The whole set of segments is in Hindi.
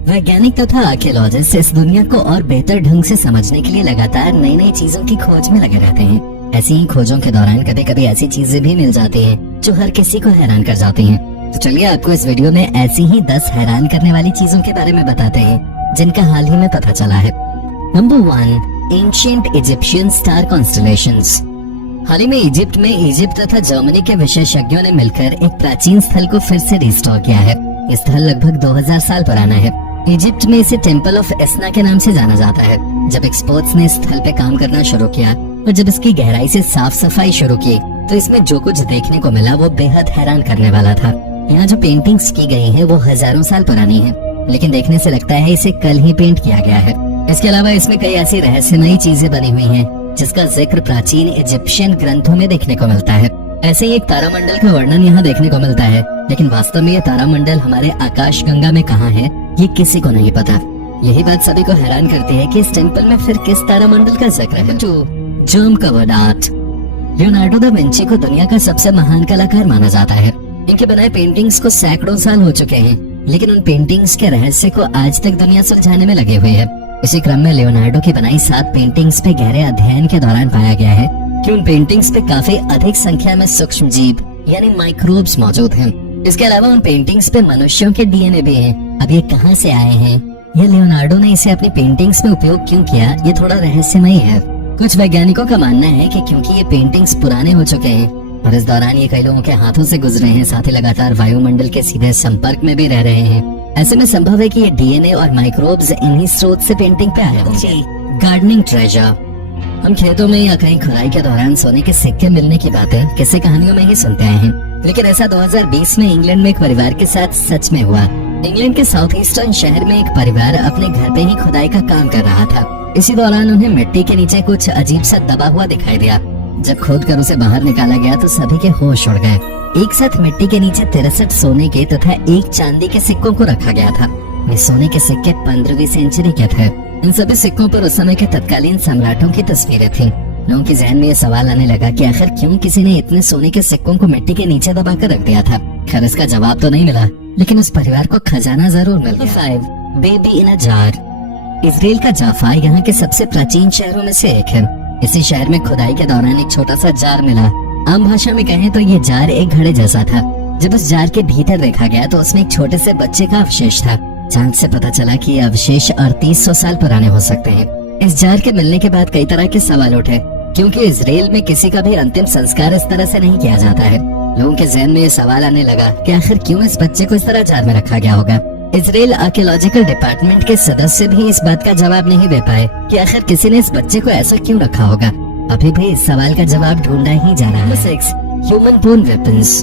वैज्ञानिक तथा आर्कियोलॉजिस्ट इस दुनिया को और बेहतर ढंग से समझने के लिए लगातार नई नई चीजों की खोज में लगे रहते हैं। ऐसी ही खोजों के दौरान कभी कभी ऐसी चीजें भी मिल जाती हैं जो हर किसी को हैरान कर जाती हैं। तो चलिए आपको इस वीडियो में ऐसी ही 10 हैरान करने वाली चीजों के बारे में बताते हैं जिनका हाल ही में पता चला है। Number 1, ancient Egyptian star constellations. हाल ही में इजिप्ट में इजिप्ट तथा जर्मनी के विशेषज्ञों ने मिलकर एक प्राचीन स्थल को फिर से रिस्टोर किया है। यह स्थल लगभग 2000 साल पुराना है। इजिप्ट में इसे टेम्पल ऑफ एस्ना के नाम से जाना जाता है। जब एक्सपर्ट्स ने इस स्थल पे काम करना शुरू किया और जब इसकी गहराई से साफ सफाई शुरू की तो इसमें जो कुछ देखने को मिला वो बेहद हैरान करने वाला था। यहाँ जो पेंटिंग्स की गई हैं वो हजारों साल पुरानी हैं, लेकिन देखने से लगता है इसे कल ही पेंट किया गया है। इसके अलावा इसमें कई ऐसी रहस्यमयी चीजें बनी हुई हैं जिसका जिक्र प्राचीन इजिप्शियन ग्रंथों में देखने को मिलता है। ऐसे ही एक तारामंडल का वर्णन यहाँ देखने को मिलता है, लेकिन वास्तव में ये तारामंडल हमारे आकाश गंगा में कहाँ है ये किसी को नहीं पता। यही बात सभी को हैरान करती है कि इस टेम्पल में फिर किस तारामंडल का जिक्र है। 2, germ covered art. Leonardo da Vinci को दुनिया का सबसे महान कलाकार माना जाता है। इनके बनाए पेंटिंग्स को सैकड़ों साल हो चुके हैं, लेकिन उन पेंटिंग्स के रहस्य को आज तक दुनिया सुलझाने में लगे हुए है। इसी क्रम में लियोनार्डो की बनाई 7 पेंटिंग्स पे गहरे अध्ययन के दौरान पाया गया है कि उन पेंटिंग्स पे काफी अधिक संख्या में सूक्ष्म जीव यानी माइक्रोब्स मौजूद हैं। इसके अलावा उन पेंटिंग्स पे मनुष्यों के डीएनए भी हैं। अब ये कहाँ से आए हैं या लियोनार्डो ने इसे अपनी पेंटिंग्स में उपयोग क्यों किया, ये थोड़ा रहस्यमयी है। कुछ वैज्ञानिकों का मानना है कि क्योंकि ये पेंटिंग्स पुराने हो चुके हैं और इस दौरान ये कई लोगों के हाथों से गुजरे हैं, साथ ही लगातार वायुमंडल के सीधे संपर्क में भी रह रहे हैं, ऐसे में संभव है कि ये डीएनए और माइक्रोब्स इन्हीं स्रोत से पेंटिंग पे आए होंगे। Gardening treasure. हम खेतों में या कहीं खुदाई के दौरान सोने के सिक्के मिलने की बातें किसी कहानियों में ही सुनते आए हैं, लेकिन ऐसा 2020 में इंग्लैंड में एक परिवार के साथ सच में हुआ। इंग्लैंड के साउथ ईस्टर्न शहर में एक परिवार अपने घर पे ही खुदाई का काम कर रहा था। इसी दौरान उन्हें मिट्टी के नीचे कुछ अजीब सा दबा हुआ दिखाई दिया। जब खोद कर उसे बाहर निकाला गया तो सभी के होश उड़ गए। एक साथ मिट्टी के नीचे 63 सोने के तथा 1 चांदी के सिक्कों को रखा गया था। ये सोने के सिक्के 15वीं सेंचुरी के थे। इन सभी सिक्कों पर उस समय के तत्कालीन सम्राटों की तस्वीरें थीं। लोगों के जहन में ये सवाल आने लगा कि आखिर क्यों किसी ने इतने सोने के सिक्कों को मिट्टी के नीचे दबाकर रख दिया था। खैर इसका जवाब तो नहीं मिला, लेकिन उस परिवार को खजाना जरूर मिल गया। 5, baby in a jar. Israel का जाफा यहाँ के सबसे प्राचीन शहरों में से एक है। इसी शहर में खुदाई के दौरान एक छोटा सा जार मिला। आम भाषा में कहें तो ये जार एक घड़े जैसा था। जब उस जार के भीतर देखा गया तो उसमें एक छोटे से बच्चे का अवशेष था। जांच से पता चला कि ये अवशेष 3800 साल पुराने हो सकते हैं। इस जार के मिलने के बाद कई तरह के सवाल उठे, क्योंकि इजराइल में किसी का भी अंतिम संस्कार इस तरह से नहीं किया जाता है। लोगों के जहन में ये सवाल आने लगा कि आखिर क्यों इस बच्चे को इस तरह जार में रखा गया होगा। इजराइल आर्कियोलॉजिकल डिपार्टमेंट के सदस्य भी इस बात का जवाब नहीं दे पाए कि आखिर किसी ने इस बच्चे को ऐसा क्यों रखा होगा। अभी भी इस सवाल का जवाब ढूंढा ही जा रहा है। 6, ह्यूमन बोन वेपन्स।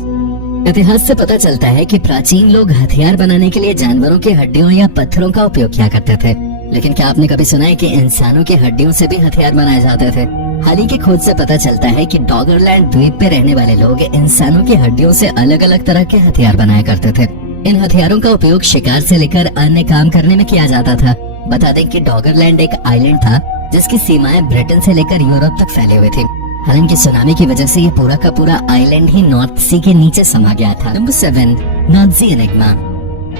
इतिहास से पता चलता है कि प्राचीन लोग हथियार बनाने के लिए जानवरों की हड्डियों या पत्थरों का उपयोग किया करते थे, लेकिन क्या आपने कभी सुना है कि इंसानों की हड्डियों से भी हथियार बनाए जाते थे? हाल ही की खोज से पता चलता है कि डॉगरलैंड द्वीप पे रहने वाले लोग इंसानों की हड्डियों से अलग अलग तरह के हथियार बनाया करते थे। इन हथियारों का उपयोग शिकार से लेकर अन्य काम करने में किया जाता था। बता दें कि डॉगरलैंड एक आइलैंड था जिसकी सीमाएं ब्रिटेन से लेकर यूरोप तक फैले हुए थी। हालांकि सुनामी की वजह से ये पूरा का पूरा आइलैंड ही नॉर्थ सी के नीचे समा गया था। Number 7, Nazi enigma.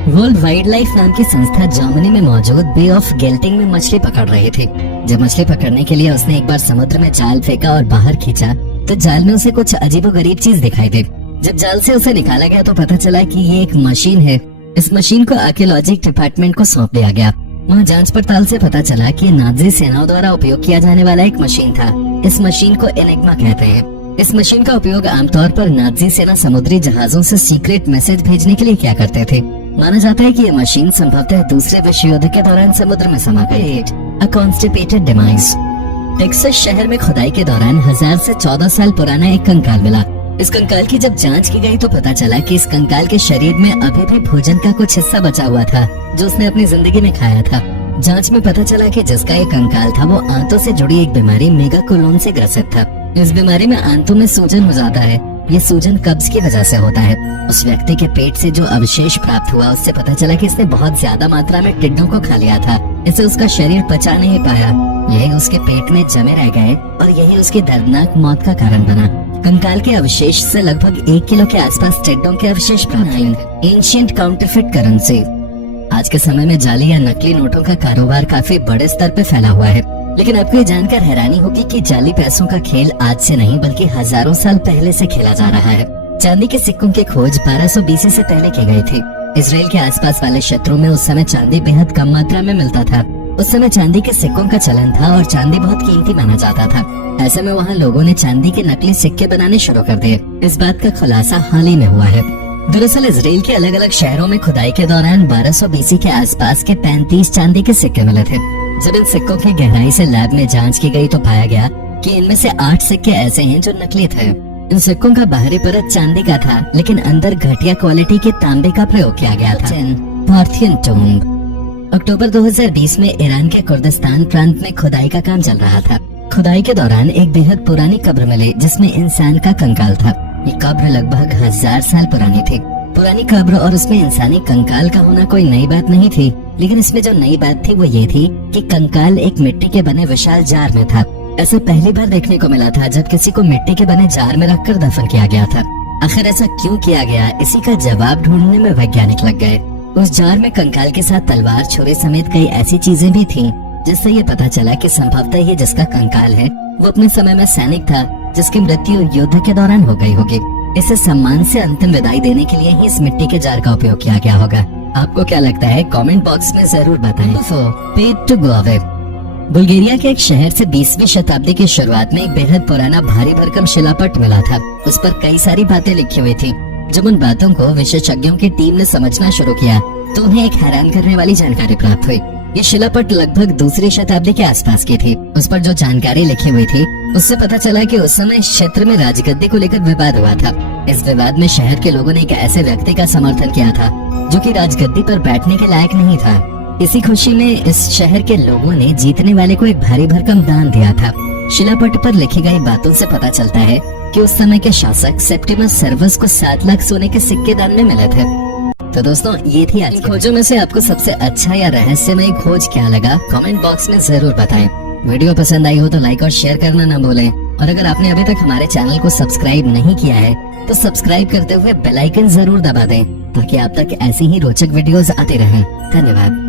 World wild life नाम की संस्था जर्मनी में मौजूद बे ऑफ गेल्टिंग में मछली पकड़ रही थी। जब मछली पकड़ने के लिए उसने एक बार समुद्र में जाल फेंका और बाहर खींचा तो जाल में उसे कुछ अजीबोगरीब चीज दिखाई दी। जब जाल से उसे निकाला गया तो पता चला कि ये एक मशीन है। इस मशीन को आर्कियोलॉजी डिपार्टमेंट को सौंप दिया गया। वहाँ जांच पड़ताल से पता चला कि नाजी सेनाओं द्वारा उपयोग किया जाने वाला एक मशीन था। इस मशीन को एनिग्मा कहते हैं। इस मशीन का उपयोग आमतौर पर नाजी सेना समुद्री जहाजों से सीक्रेट मैसेज भेजने के लिए किया करते थे। माना जाता है कि यह मशीन संभवतः दूसरे विश्व युद्ध के दौरान समुद्र में समा गई। अ कॉन्स्टिपेटेड डिमाइस। टेक्सास शहर में खुदाई के दौरान 1000 से 14 साल पुराना एक कंकाल मिला। इस कंकाल की जब जांच की गई तो पता चला कि इस कंकाल के शरीर में अभी भी भोजन का कुछ हिस्सा बचा हुआ था जो उसने अपनी जिंदगी में खाया था। जांच में पता चला कि जिसका ये कंकाल था वो आंतों से जुड़ी एक बीमारी मेगाकोलोन से ग्रसित था। इस बीमारी में आंतों में सूजन हो जाता है। ये सूजन कब्ज की वजह से होता है। उस व्यक्ति के पेट से जो अवशेष प्राप्त हुआ उससे पता चला कि इसने बहुत ज्यादा मात्रा में टिड्डों को खा लिया था। इसे उसका शरीर पचा नहीं पाया। यही उसके पेट में जमे रह गए और यही उसकी दर्दनाक मौत का कारण बना। कंकाल के अवशेष से लगभग 1 किलो के आसपास टिड्डों के अवशेष प्राप्त हुए। Ancient counterfeit currency. आज के समय में जाली या नकली नोटों का कारोबार काफी बड़े स्तर पे फैला हुआ है। लेकिन आपको ये जानकर हैरानी होगी कि जाली पैसों का खेल आज से नहीं बल्कि हजारों साल पहले से खेला जा रहा है। चांदी के सिक्कों की खोज 1200 BC से पहले की गई थी। इसराइल के आसपास वाले क्षेत्रों में उस समय चांदी बेहद कम मात्रा में मिलता था। उस समय चांदी के सिक्कों का चलन था और चांदी बहुत कीमती माना जाता था। ऐसे में वहाँ लोगों ने चांदी के नकली सिक्के बनाने शुरू कर दिए। इस बात का खुलासा हाल ही में हुआ है। दरअसल इसराइल के अलग अलग शहरों में खुदाई के दौरान 1200 BC के आसपास के 35 चांदी के सिक्के मिले थे। जब इन सिक्कों की गहराई से लैब में जांच की गई तो पाया गया कि इनमें से 8 सिक्के ऐसे हैं जो नकली थे। इन सिक्कों का बाहरी परत चांदी का था, लेकिन अंदर घटिया क्वालिटी के तांबे का प्रयोग किया गया था। Parthian tomb. अक्टूबर 2020 में ईरान के कुर्दिस्तान प्रांत में खुदाई का काम चल रहा था। खुदाई के दौरान एक बेहद पुरानी कब्र मिली जिसमें इंसान का कंकाल था। ये कब्र लगभग 1000 साल पुरानी थी। पुरानी कब्र और उसमें इंसानी कंकाल का होना कोई नई बात नहीं थी, लेकिन इसमें जो नई बात थी वो ये थी कि कंकाल एक मिट्टी के बने विशाल जार में था। ऐसा पहली बार देखने को मिला था जब किसी को मिट्टी के बने जार में रखकर दफन किया गया था। आखिर ऐसा क्यों किया गया, इसी का जवाब ढूंढने में वैज्ञानिक लग गए। उस जार में कंकाल के साथ तलवार, छुरी समेत कई ऐसी चीजें भी थीं, जिससे ये पता चला कि संभवतः ये जिसका कंकाल है वो अपने समय में सैनिक था जिसकी मृत्यु युद्ध के दौरान हो गई होगी। इसे सम्मान से अंतिम विदाई देने के लिए ही इस मिट्टी के जार का उपयोग किया गया होगा। आपको क्या लगता है? कमेंट बॉक्स में जरूर बताएं। Paid to go away. Bulgaria के एक शहर से 20वीं शताब्दी की शुरुआत में एक बेहद पुराना भारी भरकम शिलापट मिला था। उस पर कई सारी बातें लिखी हुई थी। जब उन बातों को विशेषज्ञों की टीम ने समझना शुरू किया तो उन्हें एक हैरान करने वाली जानकारी प्राप्त हुई। ये शिलापट लगभग 2री शताब्दी के आसपास की थी। उस पर जो जानकारी लिखी हुई थी उससे पता चला कि उस समय इस क्षेत्र में राजगद्दी को लेकर विवाद हुआ था। इस विवाद में शहर के लोगों ने एक ऐसे व्यक्ति का समर्थन किया था जो कि राजगद्दी पर बैठने के लायक नहीं था। इसी खुशी में इस शहर के लोगों ने जीतने वाले को एक भारी भरकम दान दिया था। शिलापट पर लिखी गई बातों से पता चलता है कि उस समय के शासक सेप्टिमस सर्वस को 7 लाख सोने के सिक्के दान में मिले थे। तो दोस्तों, ये थी आज की खोजों में से आपको सबसे अच्छा या रहस्यमय खोज क्या लगा, कमेंट बॉक्स में जरूर बताएं। वीडियो पसंद आई हो तो लाइक और शेयर करना ना भूलें। और अगर आपने अभी तक हमारे चैनल को सब्सक्राइब नहीं किया है तो सब्सक्राइब करते हुए बेल आइकन जरूर दबा दें ताकि आप तक ऐसी ही रोचक वीडियोस आते रहें। धन्यवाद।